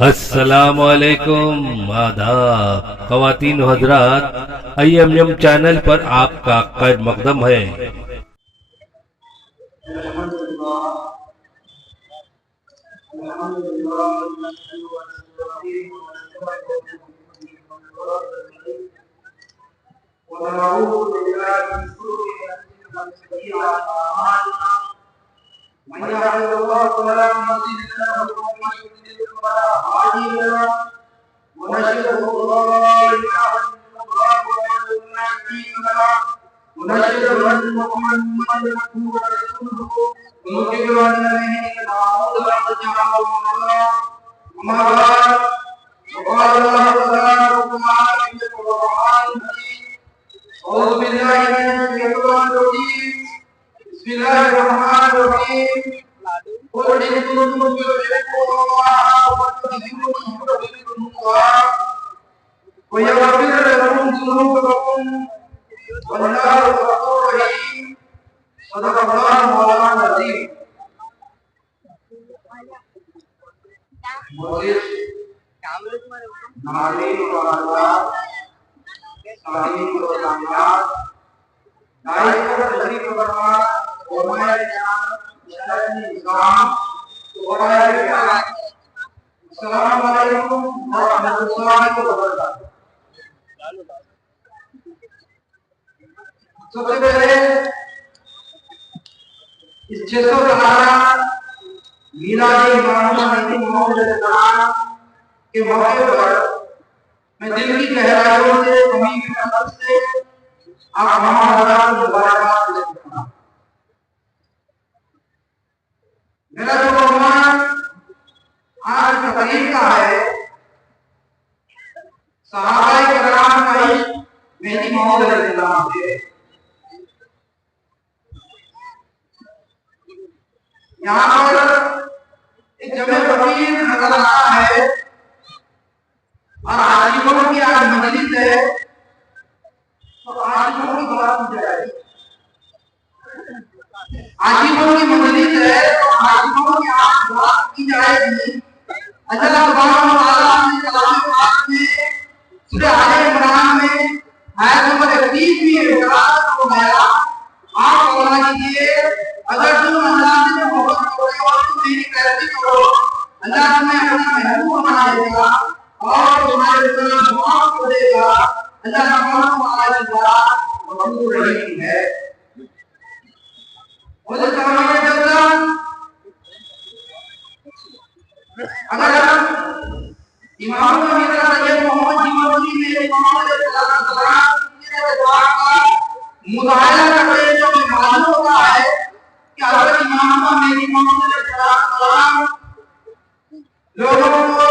السلام علیکم، آداب خواتین و حضرات، IMM چینل پر آپ کا خیر مقدم ہے۔ من يهده الله فلا مضل له ومن يضلل فلا هادي له ونشهد ان لا اله الا الله وحده لا شريك له ونشهد ان محمدا عبده ورسوله ونؤمن به معبود وجعله الله اما بعد وقال الله تعالى في القران الكريم اعوذ بالله من الشيطان الرجيم بسم الله الرحمن الرحيم قل إن كنتم تحبون الله فاتبعوني يحببكم الله ويغفر لكم ذنوبكم والله غفور رحيم صدق الله مولانا العظيم۔ ناظرین و حضرات، سامعین و سامعات، داعی کو تشریف فرما علماء کرام، اسلام السلام علیکم ورحمۃ اللہ وبرکاتہ۔ سب سے پہلے اس 618 میلاد امام مہدی موعود علیہ السلام کے موقع پر میں دل کی گہرائیوں سے امید کی طرف سے آپ تمام حضرات کو مبارکباد دیتا ہوں۔ میرا جو عنوان آج تقریر کا ہے، صحابہ کرام کا عشق مہدی موعود علیہ السلام سے۔ یہاں پر ایک جمع فقیر نظر آتا ہے اور عاشقوں کی آج مجلس ہے، تو عاشقوں کی بات کی جائے گی۔ عاشقوں کی مجلس ہے تو عاشقوں کی آج بات کی جائے گی۔ اللہ سبحانہ و تعالیٰ نے کلام پاک میں سورہ آل عمران میں آیت نمبر 31 میں ارشاد فرمایا، آپ فرما دیجئے اگر تم اللہ سے محبت کرو اور تم میری پیروی کرو، اللہ تمہیں اپنا محبوب بنائے گا اور تمہارے گناہ معاف کر دے گا۔ اللہ سبحانہ و تعالیٰ کی ذات غفور رحیم ہے۔ اگر امام میرا سید محمد جمعی میں امام علیہ السلام کی دعا کا مطالعہ کرتے ہیں تو ہمیں معلوم ہوتا ہے کہ حضرت امام میری محمد علیہ السلام لوگوں کو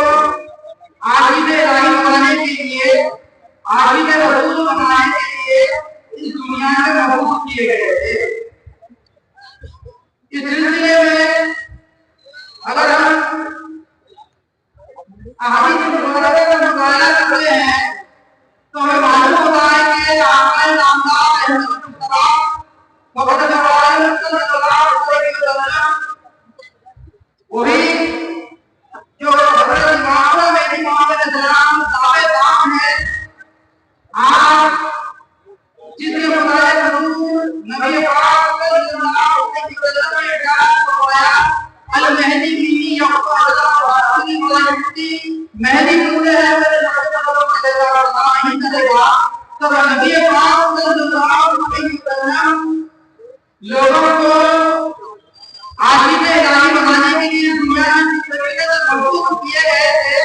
عابد الہی بنانے کے لیے، عابد رسول بنانے کے لیے اس دنیا میں مبعوث کیے گئے تھے۔ اس سلسلے میں اگر ہم احادیث مبارکہ کا مطالعہ کرتے ہیں تو ہمیں معلوم ہوتا ہے کہ آقا نامدار احمد مصطفیٰ محمد صلی اللہ علیہ وسلم وہی جو حضرت امام مہدی موعود علیہ السلام صاحب دام ہے، آپ جس کے مطالعہ حضور نبی پاک صلی اللہ علیہ وسلم نے ارشاد فرمایا، المہدی منی یعقوب علی ملائکتی، مہدی مجھے ہے میرے نبی صلی اللہ علیہ وسلم کرے گا۔ تو نبی پاک صلی اللہ علیہ وسلم لوگوں کو عابد الہی بنانے کے لیے دنیا میں جس طریقے سے مبعوث کیے گئے تھے،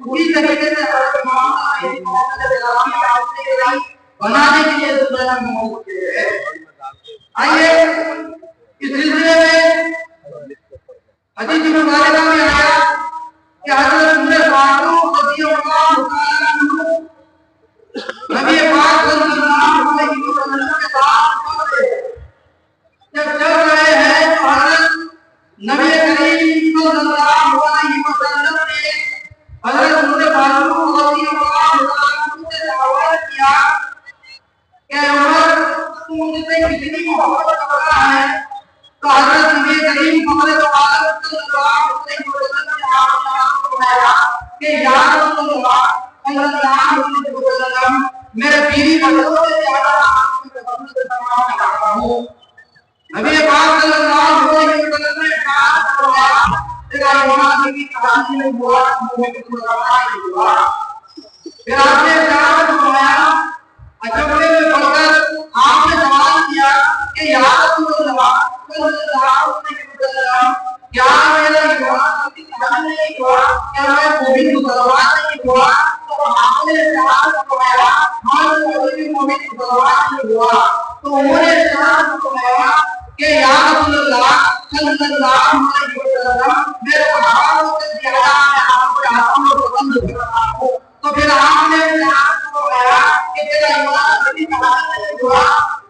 اسی طریقے سے حضرت امام مہدی موعود علیہ السلام کی عابد الہی بنانے کے لیے دنیا میں مبعوث کیے گئے۔ آئیے اس سلسلے میں حدیث مبارکہ میں آیا کہ حضرت عمر فاروق رضی اللہ تعالیٰ عنہ نبی پاک صلی اللہ علیہ وسلم کے ساتھ جب چل رہے ہیں تو حضرت نبی کریم صلی اللہ علیہ وسلم نے حضرت عمر فاروق رضی اللہ تعالیٰ عنہ سے سوال کیا کہ عمر تم مجھ سے کتنی محبت کرتا ہے؟ تو حضرت نبی کریم صلی کہ یا رسول اللہ صلی اللہ علیہ وسلم میرے بیوی بچوں سے زیادہ آپ کی پسند فرمانا چاہتا ہوں۔ نبی پاک صلی اللہ علیہ وسلم نے ارشاد فرمایا تیرا ایمان کی کہانی میں ہوا مجھے کچھ بتانا نہیں ہوا۔ پھر آپ نے ارشاد فرمایا اجبے میں پڑھ کر آپ نے سوال کیا کہ یا رسول اللہ صلی اللہ علیہ وسلم کیا میرا ایمان کی کہانی نہیں ہوا، کیا میں مومن مسلمان نہیں ہوا؟ تو آپ نے ارشاد فرمایا ہاں کوئی مومن مسلمان نہیں ہوا۔ تو انہوں نے ارشاد فرمایا کہ یا رسول اللہ صلی اللہ علیہ وسلم میرے صحابہ سے زیادہ میں آپ کو چاہتا ہوں اور پسند کرتا ہوں۔ تو پھر آپ نے ارشاد فرمایا کہ تیرا ایمان کی کہانی نہیں ہوا،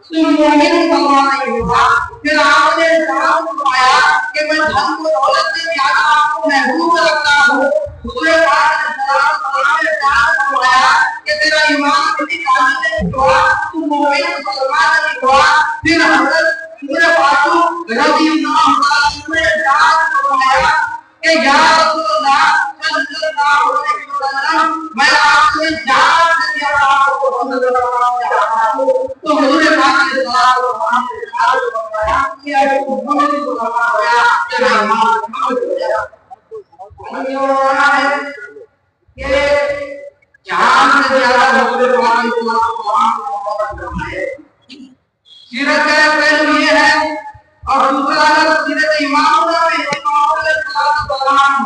تم مومن مسلمان نہیں ہوا۔ پھر آپ نے ارشاد فرمایا کہ میں دھن و دولت سے زیادہ آپ کو محبوب رکھتا ہوں۔ حضور پاک صلی اللہ علیہ وسلم نے ارشاد فرمایا کہ تیرا ایمان کی کہانی نہیں ہوا، تم مومن مسلمان نہیں ہوا۔ پھر حضرت عمر فاروق رضی اللہ عنہ نے ارشاد فرمایا کہ یا رسول اللہ صلی اللہ علیہ وسلم میں آپ سے جان سے زیادہ آپ کو پسند کرنا چاہتا ہوں۔ تو حضور پاک نے ارشاد فرمایا کہ اگر محمد صلی اللہ علیہ وسلم تیرا ایمان کامل ہو گیا۔ ہمیں یہ ہونا ہے کہ جان سے زیادہ حضور پاک صلی اللہ علیہ وسلم کرنا ہے۔ سیرت کا پہلو یہ ہے اور دوسرا اگر سیرت امام علیہ السلام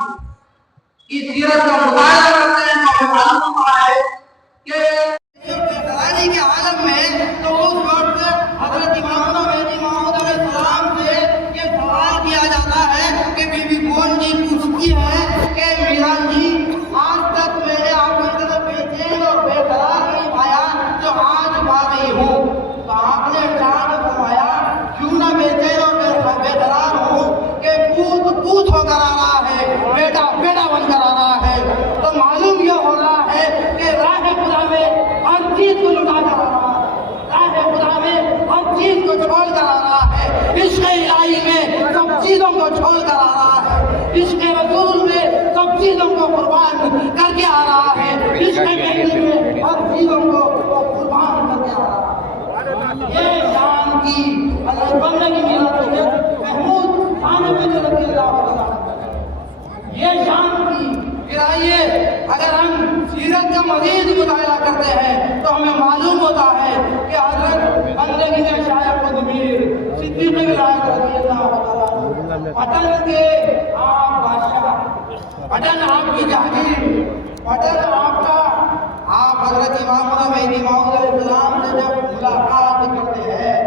کی سیرت کا مطالعہ کرتے ہیں تو ہمیں معلوم ہوتا ہے کہ بے کے عالم میں تو اس وقت حضرت امام علیہ السلام سے یہ سوال کیا جاتا ہے کہ بی بی کون جی پوچھتی ہے کہ میران جی آج تک میں نے آپ کی طرف بے چین اور بے قرار نہیں پایا جو آج پا رہی ہوں۔ تو آپ نے ارشاد فرمایا کیوں نہ بے چین اور بے قرار ہوں کہ پوت ہو کر آ رہا ہے، بیٹا بن کر آ رہا ہے۔ تو معلوم یہ ہو رہا ہے کہ راہ خدا میں ہر چیز کو لٹا کر آ رہا ہے، راہ خدا میں ہر چیز کو چھوڑ کر آ رہا ہے، عشق الہی میں سب چیزوں کو چھوڑ کر آ رہا ہے، عشق رسول میں سب چیزوں کو قربان کر کے آ رہا ہے، عشق مہدی میں ہر چیزوں کو قربان کر کے آ رہا ہے۔ یہ شان کی حضرت بندگی میرا سید محمود خانوی رضی اللہ عنہ، یہ شان کی۔ پھر آئیے اگر ہم سیرت کا مزید مطالعہ کرتے ہیں تو ہمیں معلوم ہوتا ہے کہ حضرت بندگی میں شاہ قدمیر صدیق ولایت رضی اللہ عنہ پٹن کے آپ بادشاہ، پٹن آپ کی جہانگیر، پٹن آپ کا، آپ حضرت امام مہدی موعود علیہ السلام سے جب ملاقات کرتے ہیں،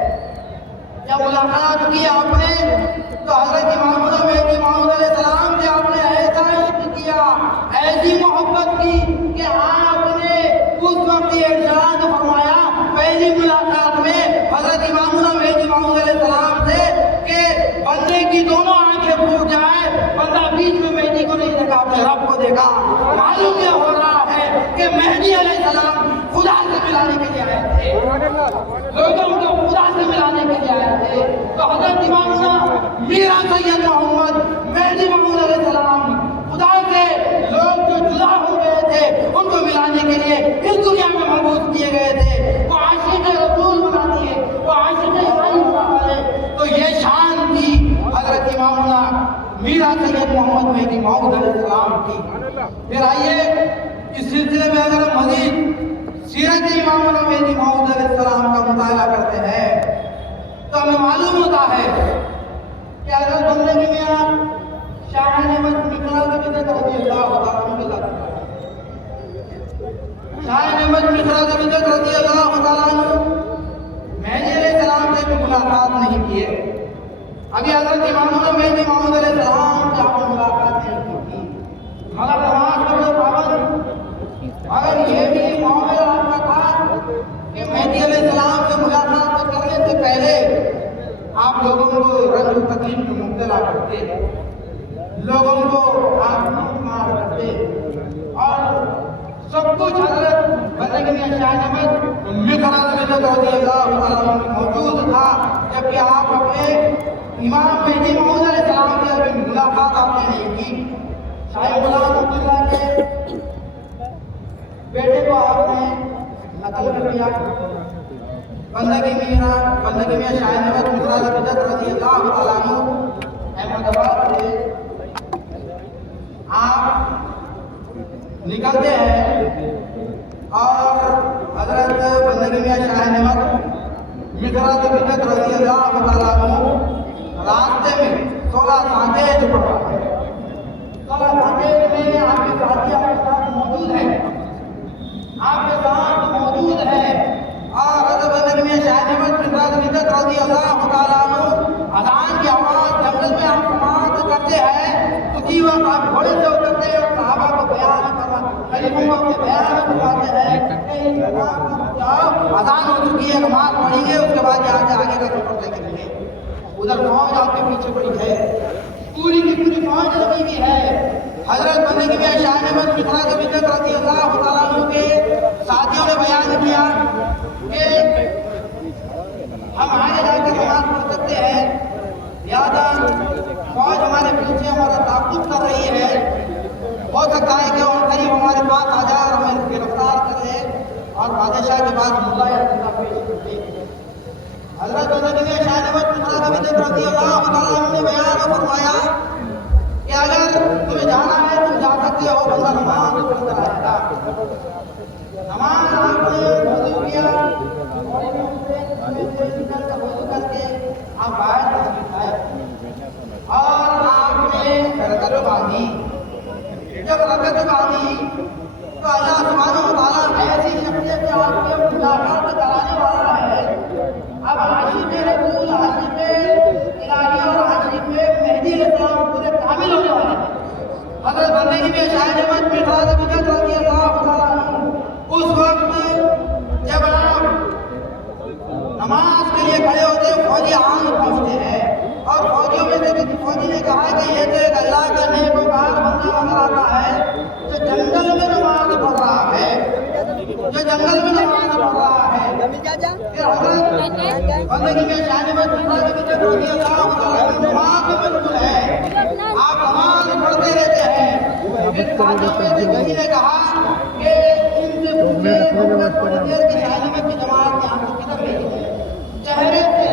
جب ملاقات کی آپ نے تو حضرت امام مہدی موعود علیہ السلام سے آپ نے ایسا عشق کیا، ایسی محبت کی کہ آپ نے اس وقت یہ ارشاد فرمایا پہلی ملاقات میں حضرت امام مہدی موعود علیہ السلام سے کہ بندے کی دونوں آنکھیں پھوٹ جائے، بندہ بیچ میں مہدی کو نہیں دیکھا، اپنے رب کو دیکھا۔ معلوم یہ ہو رہا ہے کہ مہدی علیہ السلام خدا سے ملانے کے لیے آئے تھے، لوگوں کو خدا سے ملانے کے لیے آئے تھے۔ تو حضرت امام میرا سید محمد مہدی موعود علیہ السلام خدا سے لوگ جو جدا ہو گئے تھے ان کو ملانے کے لیے اس دنیا میں مبعوث کیے گئے تھے۔ وہ عاشق رسول بنا دیے، وہ عاشق الہی بنا دیے۔ تو یہ شان تھی حضرت امامنا میرا سید محمد مہدی موعود علیہ السلام کی۔ پھر آئیے اس سلسلے میں اگر ہم مزید سیرت امام مہدی موعود علیہ السلام کا مطالعہ کرتے ہیں تو ہمیں معلوم ہوتا ہے کہ حضرت بندگی میں شاہ نعمت مقراء رضی اللہ تعالیٰ عنہ، شاہ نعمت مقراء رضی اللہ تعالیٰ عنہ مہدی علیہ السلام سے بھی ملاقات نہیں کیے۔ ابھی حضرت امام مہدی موعود علیہ السلام سے آپ نے ملاقات نہیں کی، مگر نماز کا پابند، مگر یہ بھی معاملہ آپ کا تھا کہ مہدی علیہ السلام سے ملاقات کرنے سے پہلے آپ لوگوں کو رنج و تکلیف میں مبتلا کرتے، لوگوں کو آپ مار کرتے، اور سب کچھ حضرت بندگی میں شاہ نعمت مقراء رضی اللہ عنہ موجود تھا، جبکہ آپ اپنے امام مہدی موعود علیہ السلام سے ملاقات آپ نے نہیں کی۔ شاہ غلام عبداللہ کے بیٹے کو آپ نے نقل کر دیا بندگی میاں شاہ نواز مرزا بجت رضی اللہ تعالیٰ عنہ احمد آباد سے آپ نکلتے ہیں اور حضرت بندگی میاں شاہ نواز مرزا بجت رضی اللہ تعالیٰ عنہ راستے میں 16 ساجد پڑھا ہے 16 ساجد میں آپ کے ساتھی آپ کے ساتھ موجود ہیں آپ کے ساتھ موجود ہے اور حضرت بندگی میاں شاہ نواز مرزا بجت رضی اللہ تعالیٰ عنہ اذان کی آواز جنگل میں آپ سماعت کرتے ہیں اسی وقت آپ گھوڑے سے اترتے ہیں اور صحابہ کو بیان کرواتے ہیں کہ اذان ہو چکی ہے نماز پڑھیں گے اس کے بعد یہاں سے آگے کا سفر طے کریں گے ادھر فوج آپ کے پیچھے پڑی ہے پوری کی پوری فوج لگی ہوئی ہے حضرت بندگی میاں شاہ نواز مرزا بجت رضی اللہ تعالیٰ عنہ کے ساتھیوں نے بیان کیا کہ ہم آگے جا کے نماز پڑھ سکتے ہیں لہٰذا فوج ہمارے پیچھے ہمارا تعاقب کر رہی ہے ہو سکتا ہے کہ اور قریب ہمارے پاس آ جائے اور ہمیں گرفتار کرے اور بادشاہ کے پاس ملا یا سزا پیش کرے حضرت بندگی میاں شاہ نواز مرزا بجت رضی اللہ تعالیٰ عنہ نے بیان فرمایا کہ اگر تمہیں جانا ہے تم جا سکتے ہو بندہ نماز پڑھتا رہے گا نماز آپ نے وضو کیا وضو کر کے آپ باہر تشریف لائے اور آپ نے رکعت باندھی جب رکعت باندھی تو اللہ سبحانہ و تعالیٰ ایسی شخصیت سے آپ کے ملاقات کرانے والا ہے اب عاشق رسول عاشق الہی اور عاشق مہدی علیہ السلام پورے کامل ہونے والے ہیں حضرت بندگی میاں شاہ نواز مرزا بجت رضی اللہ تعالیٰ عنہ اس وقت جب آپ نماز کے لیے کھڑے ہوتے ہیں فوجی آن پہنچتے ہیں اور فوجیوں میں سے کسی فوجی نے کہا کہ یہ تو ایک اللہ کا نیک وکار بندہ نظر آتا ہے جو جنگل میں نماز پڑھ رہا ہے جو جنگل میں نماز پڑھ رہا ہے پھر حضرت بندگی میاں شاہ نواز مرزا بجت رضی اللہ تعالیٰ عنہ نماز میں مشغول ہے آپ نماز پڑھتے رہتے ہیں پھر فوجیوں میں سے کسی نے کہا کہ ان سے پوچھے تھوڑی دیر کی شاہ نواز کی جماعت یہاں سے کدھر گئی ہے چہرے سے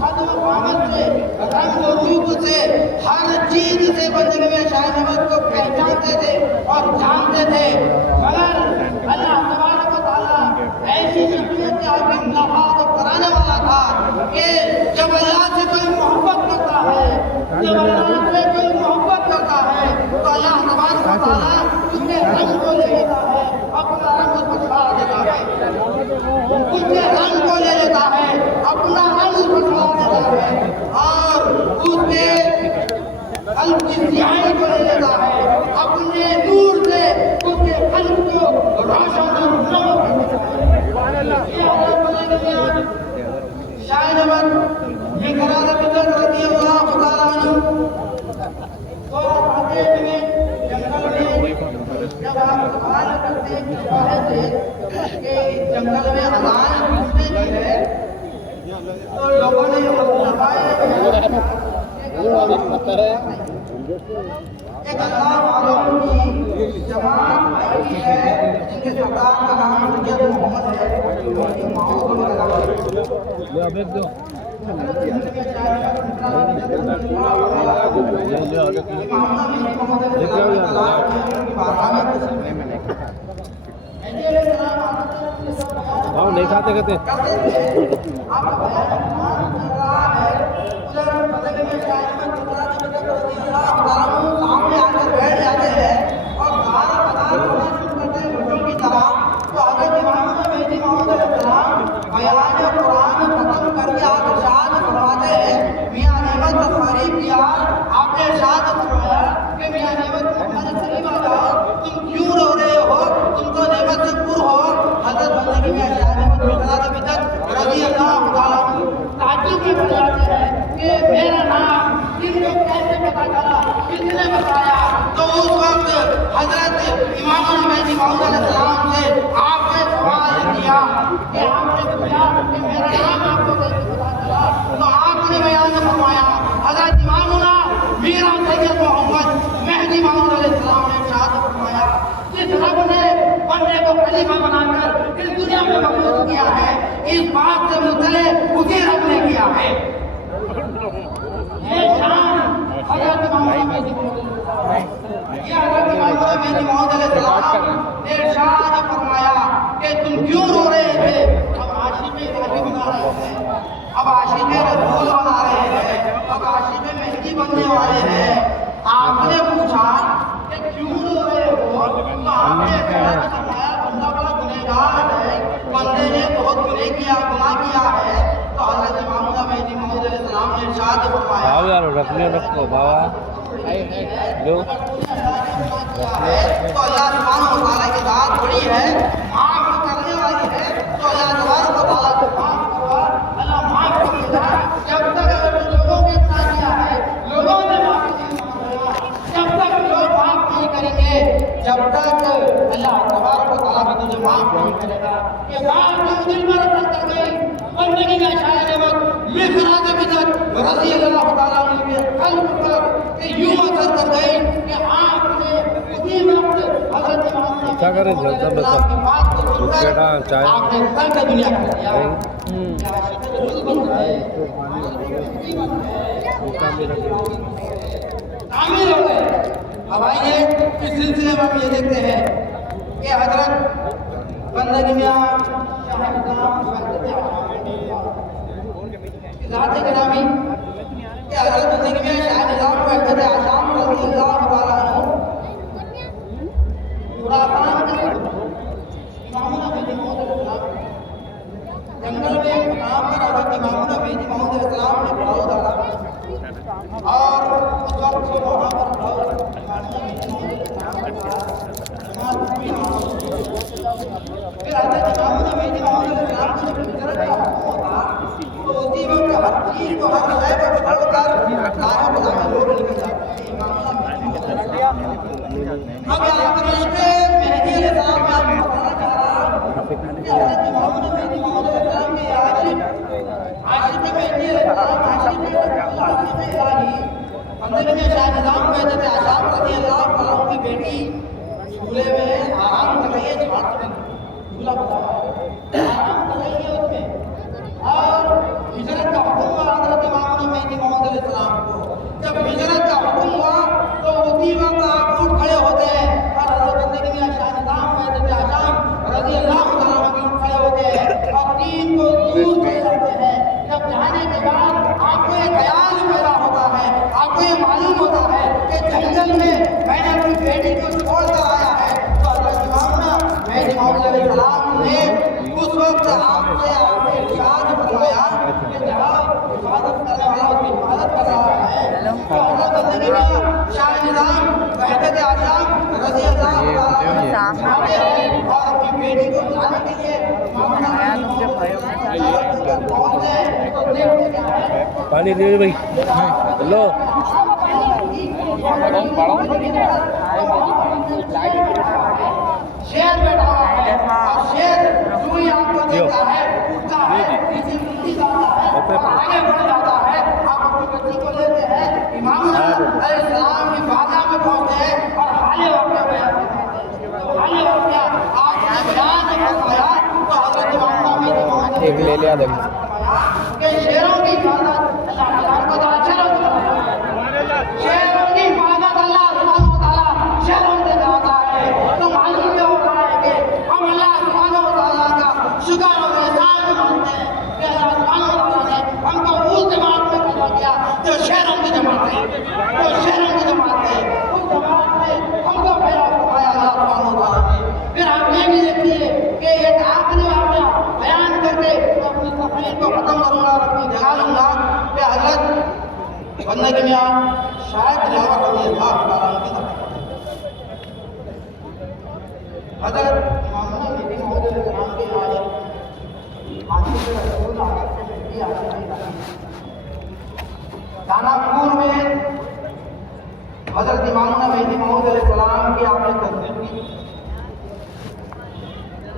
خد و قامت سے رنگ و روپ سے ہر چیز سے بندگی میاں شاہ نواز کو پہچانتے تھے اور جانتے تھے مگر اللہ تبارک و تعالیٰ ایسی شخصیت سے آپ کی ملاقات کرانے والا تھا کہ جب اللہ سے کوئی محبت کرتا ہے جب اللہ سے کوئی محبت کرتا ہے تو اللہ تبارک و تعالیٰ اس کے رنگ کو لے لیتا ہے اپنا رنگ بچھا دیتا ہے اس کے رنگ کو لے لیتا ہے اپنا رنگ بچھا دیتا ہے اور اس کے قلب کی سیاہی کو لے لیتا ہے اپنے نور سے اس کے قلب کو روشن اور نور کر دیتا ہے یہ حضرت شاہ نواز مرزا بجت رضی اللہ تعالیٰ عنہ تو آتے میں جنگل میں جب آپ سوال کرتے ہیں کہ جنگل میں اذان گونجنے کی ہے تو لوگوں نے ایک اللہ والوں کی جماعت آئی ہے جن کے سردار کا نام سید محمد ہے نہیں کھاتے کہتے سامنے آ کر بیٹھ جاتے ہیں اور بچوں کی طرح تو حضرت امام مہدی موعود علیہ السلام بیان قرآن ختم کر کے آپ ارشاد فرماتے ہیں میاں نعمت تفریح کیا آپ نے ارشاد فرمایا کہ میاں نعمت محمد قریب آ جاؤ تم کیوں رو رہے ہو تم تو نعمت سے پر ہو حضرت بندگی میاں شاہ نعمت مرزا بجت رضی اللہ تعالیٰ عنہ تعجب میں پڑ جاتے ہیں کہ میرا نام کن کو کیسے پتا چلا کس نے بتایا تو اس وقت حضرت امام مہدی موعود علیہ السلام سے آپ نے سوال کیا کہ آپ نے پوچھا کہ میرا نام آپ کو کیسے پتا چلا تو آپ نے بیان فرمایا حضرت امامنا میرا سید محمد مہدی موعود علیہ السلام اس بات سے مطلع اسی رب نے کیا ہے۔ یہ شان حضرت مولانا مہدی موعود یہ حضرت مولانا مہدی موعود علیہ السلام نے ارشاد فرمایا کہ تم کیوں رو رہے تھے؟ اب عاشق نبی بنا رہے ہیں، اب عاشق رسول بنا رہے ہیں، اب عاشق مہدی بننے والے ہیں۔ آپ نے پوچھا کہ کیوں رو رہے ہو؟ تو آپ نے فرمایا بندہ بڑا گنہگار ہے، بندے نے بہت گناہ کیا ہے۔ تو حضرت مولانا مہدی موعود علیہ السلام نے ارشاد فرمایا باو یار رکھو بابا لو تو اللہ سبحانہ و تعالیٰ کی ذات بڑی ہے، معاف کرنے والی ہے۔ تو اللہ تبارک و تعالیٰ کو اللہ معاف کرے گا۔ جب تک اگر لوگوں نے اتنا کیا ہے، لوگوں نے معافی نہیں مانگا، جب تک لوگ معاف نہیں کریں گے، جب تک اللہ تبارک و تعالیٰ بھی تجھے معاف نہیں کرے گا۔ یہ بات جو دل میں رکھ کر گئی بندگی کا شاعر وقت مخراج بدت رضی اللہ تعالیٰ عنہ کے قلب پر یوں اثر کر گئی کہ آپ نے اسی وقت حضرت مولانا کیا کرے جلدہ بسا کی بات کو سن کر بیٹا چائے آپ نے ترک دنیا کر دیا۔ تعمیر ہو گئے۔ اب آئیے اس سلسلے میں ہم یہ دیکھتے ہیں کہ حضرت بندگی میں شاہ نظام ذات گرامی کہ حضرت بندگی میں شاہ نظام وحدت اعظم رضی اللہ تعالیٰ عنہ خراسان کے امامنا مہدی موعود علیہ السلام جنگل میں ایک مقام پر حضرت امامنا مہدی موعود علیہ السلام نے پڑاؤ ڈالا اور اس وقت سے وہاں پر پھر حضرت امامنا مہدی موعود علیہ السلام کو جب ہجرت کا حکم ہوتا تو اسی وقت ہر چیز کو ہر شے کو چھوڑ کر دارا بلا میں لوگ نکل جاتے ہیں۔ اب یہاں پر عشق مہدی علیہ السلام میں آپ کو بتانا چاہ رہا ہوں کہ حضرت امامنا مہدی موعود علیہ السلام کے عاشق مہدی علیہ السلام عاشق الہی بندگی میں شاہ نظام وحدت اعظم رضی اللہ تعالیٰ عنہ کی بیٹی جھولے میں آرام کر رہی ہے، جھولا بتا رہا ہے، آرام کر رہی ہے اس میں، اور ہجرت کا حکم ہوا حضرت امامنا مہدی موعود علیہ السلام کو۔ جب ہجرت کا حکم ہوا تو اسی وقت آپ اٹھ کھڑے ہوتے ہیں اور حضرت بندگی میں شاہ نظام وحدت اعظم رضی اللہ تعالیٰ عنہ بھی اٹھ کھڑے ہوتے ہیں اور دین کو دور چلے جاتے ہیں۔ جب جانے کے بعد آپ کو ایک خیال پیدا ہوتا ہے، آپ کو یہ معلوم ہوتا ہے کہ جنگل میں میں نے اپنی بیٹی کو چھوڑ کر آیا ہے۔ تو حضرت امامنا مہدی موعود علیہ السلام نے اس وقت آپ سے آپ نے ارشاد فرمایا کہ جہاں حفاظت کرنے والا اس کی حفاظت کر رہا ہے تو حضرت بندگی میں شاہ نظام وحدت اعظم رضی اللہ تعالیٰ عنہ اور اپنی بیٹی کو لانے کے لیے امامنا مہدی موعود علیہ السلام پہنچے تو دیکھتے کیا ہے پانی دے بھائی لو شیر بیٹھا ہوا ہے اور شیر جو ہی آپ کو دیکھتا ہے اٹھتا ہے، کسی ملتی جاتا ہے اور آگے بڑھ جاتا ہے۔ آپ اپنی بچی کو لیتے ہیں، امامنا علیہ السلام کی بارگاہ میں پہنچتے ہیں اور حال واقعہ بیان کرتے ہیں۔ حال واقعہ آپ نے بیان فرمایا تو حضرت امامنا مہدی موعود ایک لے لیا دم کہ شیروں کی حفاظت اللہ تعالیٰ کو تعالیٰ شیروں کی حفاظت اللہ سبحانہ و تعالیٰ شیروں سے چاہتا ہے۔ تو معلوم کیا ہوتا ہے کہ ہم اللہ سبحانہ و تعالیٰ کا شکر اور احسان مانتے ہیں کہ اللہ سبحانہ و تعالیٰ نے ہم کو اس جماعت میں پیدا کیا جو شیروں کی جماعت ہے، جو شیروں کی جماعت ہے، اس جماعت میں ہم کو پیدا فرمایا اللہ سبحانہ و تعالیٰ نے۔ پھر آپ یہ بھی دیکھیے کہ ایک آخری واقعہ بیان کر کے اپنی تقریر کو ختم کروں گا اور اپنی جگہ لوں گا کہ حضرت بندگی میں شاید تلاوت رضی اللہ تعالیٰ عنہ کی طرف حضرت امامنا مہدی موعود علیہ السلام کے عاشق رسول دانا پور میں حضرت امامنا مہدی موعود علیہ السلام کی آپ نے تصدیق کی۔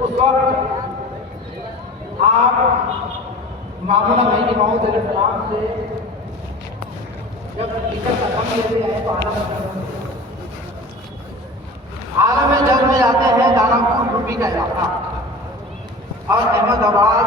اس وقت آپ امامنا مہدی موعود علیہ السلام سے جب ہجرت کا حکم لیتے ہیں تو عالم جنگ میں جاتے ہیں۔ دانا پور یوپی کا علاقہ اور احمد آباد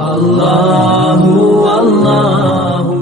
Allahu Allahu